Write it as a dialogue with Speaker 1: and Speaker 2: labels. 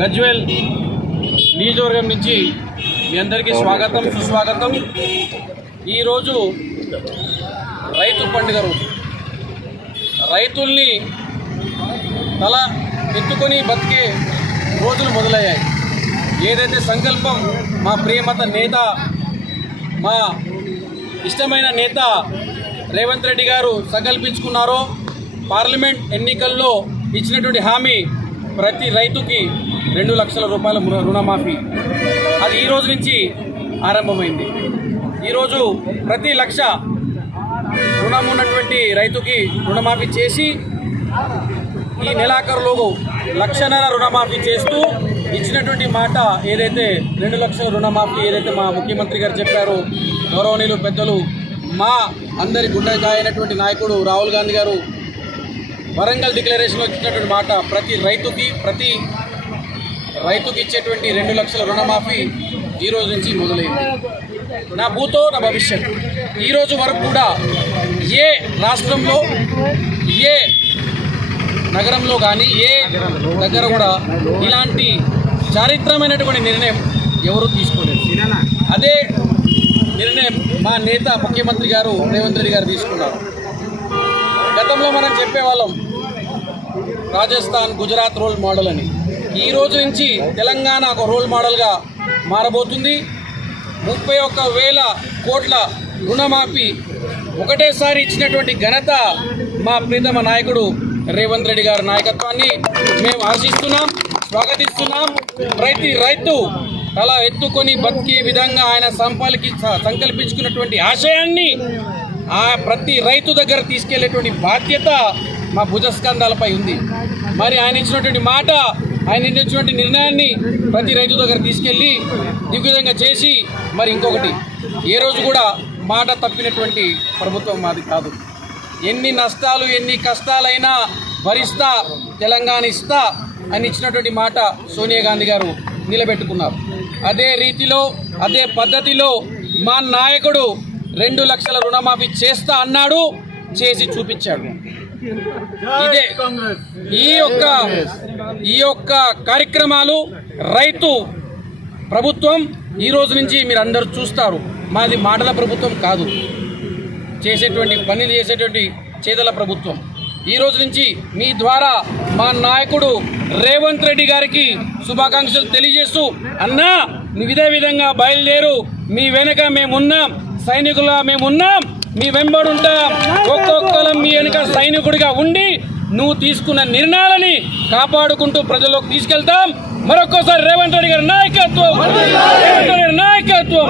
Speaker 1: గజ్వేల్ నియోజకవర్గం నుంచి మీ అందరికీ స్వాగతం సుస్వాగతం. ఈరోజు రైతు పండుగ రోజు. రైతుల్ని తల ఎత్తుకొని బతికే రోజులు మొదలయ్యాయి. ఏదైతే సంకల్పం మా ప్రియమత నేత మా ఇష్టమైన నేత రేవంత్ రెడ్డి గారు సంకల్పించుకున్నారో పార్లమెంట్ ఎన్నికల్లో ఇచ్చినటువంటి హామీ ప్రతి రైతుకి రెండు లక్షల రూపాయల రుణమాఫీ. అది ఈ రోజు నుంచి ఆరంభమైంది. ఈరోజు ప్రతి లక్ష రుణం ఉన్నటువంటి రైతుకి రుణమాఫీ చేసి ఈ నెలాఖరులోపు లక్షన్నర రుణమాఫీ చేస్తూ ఇచ్చినటువంటి మాట ఏదైతే రెండు లక్షల రుణమాఫీ ఏదైతే మా ముఖ్యమంత్రి గారు చెప్పారో గౌరవనీయులు పెద్దలు మా అందరి గుండెకాయ అయినటువంటి నాయకుడు రాహుల్ గాంధీ గారు వరంగల్ డిక్లరేషన్లో ఇచ్చినటువంటి మాట ప్రతి రైతుకి ప్రతి రైతుకి ఇచ్చేటువంటి రెండు లక్షల రుణమాఫీ ఈ రోజు నుంచి మొదలైంది. నా భూతో నా భవిష్యత్ ఈ రోజు వరకు కూడా ఏ రాష్ట్రంలో ఏ నగరంలో కానీ ఏ దగ్గర కూడా ఇలాంటి చారిత్రమైనటువంటి నిర్ణయం ఎవరు తీసుకోలేదు. అదే నిర్ణయం మా నేత ముఖ్యమంత్రి గారు రేవంత్ రెడ్డి గారు తీసుకున్నారు. గతంలో మనం చెప్పేవాళ్ళం రాజస్థాన్ గుజరాత్ రోల్ మోడల్ అని. ఈ రోజు నుంచి తెలంగాణ ఒక రోల్ మోడల్గా మారబోతుంది. ముప్పై ఒక్క వేల కోట్ల రుణమాఫీ ఒకటేసారి ఇచ్చినటువంటి ఘనత మా ప్రీతమ నాయకుడు రేవంత్ రెడ్డి గారి నాయకత్వాన్ని మేము ఆశిస్తున్నాం స్వాగతిస్తున్నాం. ప్రతి రైతు తల ఎత్తుకొని బతికే విధంగా ఆయన సంపాలకి సంకల్పించుకున్నటువంటి ఆశయాన్ని ఆ ప్రతి రైతు దగ్గర తీసుకెళ్ళేటువంటి బాధ్యత మా భుజస్కంధాలపై ఉంది. మరి ఆయన ఇచ్చినటువంటి మాట ఆయన ఇచ్చినటువంటి నిర్ణయాన్ని ప్రతి రైతు దగ్గర తీసుకెళ్ళి దిగ్విధంగా చేసి మరి ఇంకొకటి ఏ రోజు కూడా మాట తప్పినటువంటి ప్రభుత్వం మాది కాదు. ఎన్ని నష్టాలు ఎన్ని కష్టాలైనా భరిస్తా తెలంగాణ ఇస్తా అని ఇచ్చినటువంటి మాట సోనియా గాంధీ గారు నిలబెట్టుకున్నారు. అదే రీతిలో అదే పద్ధతిలో మా నాయకుడు రెండు లక్షల రుణమాఫీ చేస్తా అన్నాడు చేసి చూపించాడు. ఇదే ఈ యొక్క ఈ యొక్క కార్యక్రమాలు రైతు ప్రభుత్వం ఈ రోజు నుంచి మీరు అందరూ చూస్తారు. మాది మాటల ప్రభుత్వం కాదు. చేసేటువంటి పనులు చేసేటువంటి చేతల ప్రభుత్వం. ఈ రోజు నుంచి మీ ద్వారా మా నాయకుడు రేవంత్ రెడ్డి గారికి శుభాకాంక్షలు తెలియజేస్తూ అన్నా ఇదే విధంగా బయలుదేరు. మీ వెనక మేమున్నాం. సైనికులుగా మేమున్నాం. మీ వెంబడుంటా ఉంటాం మీ వెనుక సైనికుడిగా ఉండి నువ్వు తీసుకున్న నిర్ణయాలని కాపాడుకుంటూ ప్రజల్లోకి తీసుకెళ్తాం. మరొక్కసారి రేవంత్ రెడ్డి గారి నాయకత్వం. రేవంత్ రెడ్డి గారి నాయకత్వం.